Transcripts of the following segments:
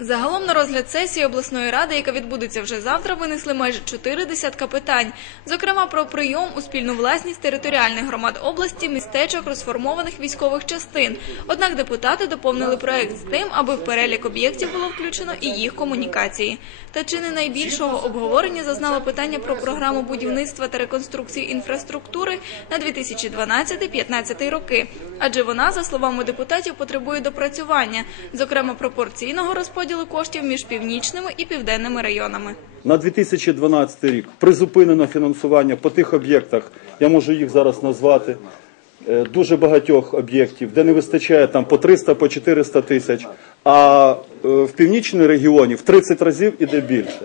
Загалом на розгляд сесії обласної ради, яка відбудеться вже завтра, винесли майже чотири десятка питань, зокрема про прийом у спільну власність територіальних громад області, містечок розформованих військових частин. Однак депутати доповнили проект з тим, аби в перелік об'єктів було включено і їх комунікації. Та чи не найбільшого обговорення зазнало питання про програму будівництва та реконструкції інфраструктури на 2012-2015 роки, адже вона, за словами депутатів, потребує допрацювання, зокрема пропорційного розподілу коштів між північними і південними районами. На 2012 рік призупинено фінансування по тих об'єктах, я можу їх зараз назвати, е, дуже багатьох об'єктів, де не вистачає там по 300, по 400 тисяч, а е, в північному регіоні в 30 разів іде більше.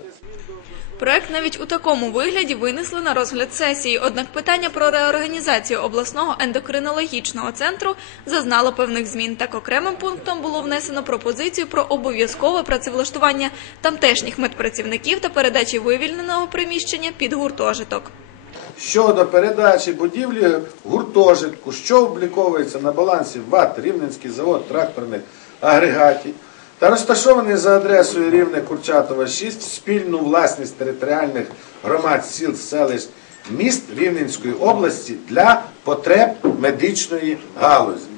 Проект навіть у такому вигляді винесли на розгляд сесії. Однак питання про реорганізацію обласного ендокринологічного центру зазнало певних змін. Так окремим пунктом було внесено пропозицію про обов'язкове працевлаштування тамтешніх медпрацівників та передачі вивільненого приміщення під гуртожиток. щодо передачі будівлі гуртожитку, що обліковується на балансі ВАТ Рівненський завод тракторних агрегатів та розташований за адресою Рівне Курчатова 6 в спільну власність територіальних громад сіл, селищ, міст Рівненської області для потреб медичної галузі.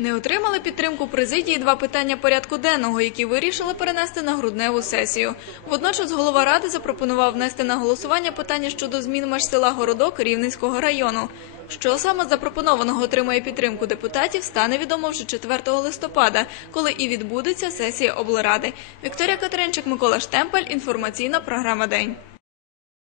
Не отримали підтримку президії два питання порядку денного, які вирішили перенести на грудневу сесію. Водночас голова ради запропонував внести на голосування питання щодо змін меж села Городок Рівненського району. Що саме запропонованого отримає підтримку депутатів, стане відомо вже 4 листопада, коли і відбудеться сесія облради. Вікторія Катеринчик, Микола Штемпель. Інформаційна програма День.